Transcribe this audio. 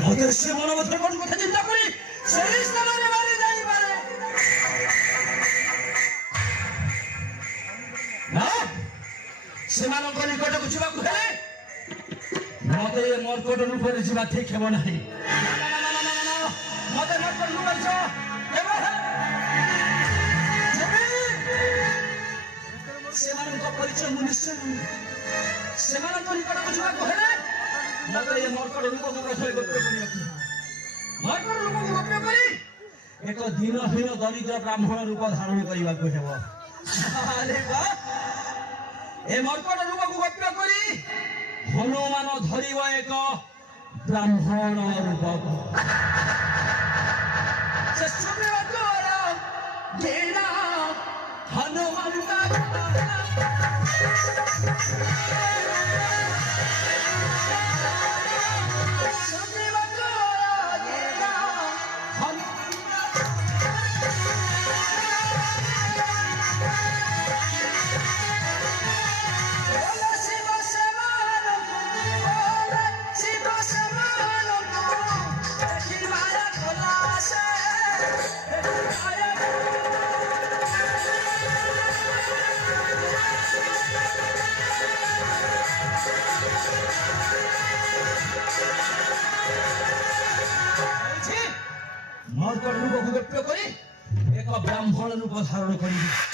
মতের সে মনোবতের কোন কথা চিন্তা করি সেই স্থানে মারি যাই পারে না ସେମାନଙ୍କ ନିକଟକୁ ଯିବାକୁ ହେଲେ ମତେ ଏ ମର୍କଟ ରୂପରେ ଯିବା ଠିକ ହେବ ନାହିଁ ମତେ ମର୍କଟ ରୂପରେ ସେମାନଙ୍କ ପରିଚୟ ମୁଁ ନିଶ୍ଚୟ ସେମାନଙ୍କ ନିକଟକୁ ଯିବାକୁ ହେଲେ ମତେ ଏ ମର୍କଟ ରୂପକୁ ପ୍ରଥମେ ଗୋପ୍ୟ କରିବାକୁ ମର୍କଟ ରୂପକୁ ଗୋପ୍ୟ କରି ଏକ ଦିନହୀନ ଦରିଦ୍ର ବ୍ରାହ୍ମଣ ରୂପ ଧାରଣ କରିବାକୁ ହେବ ए मर्कट रूप को गोप्य करी हनुमान धरिब एक ब्राह्मण रूप हनुमान मर्कट रूप को गोप्य करी एक ब्राह्मण रूप धारण करी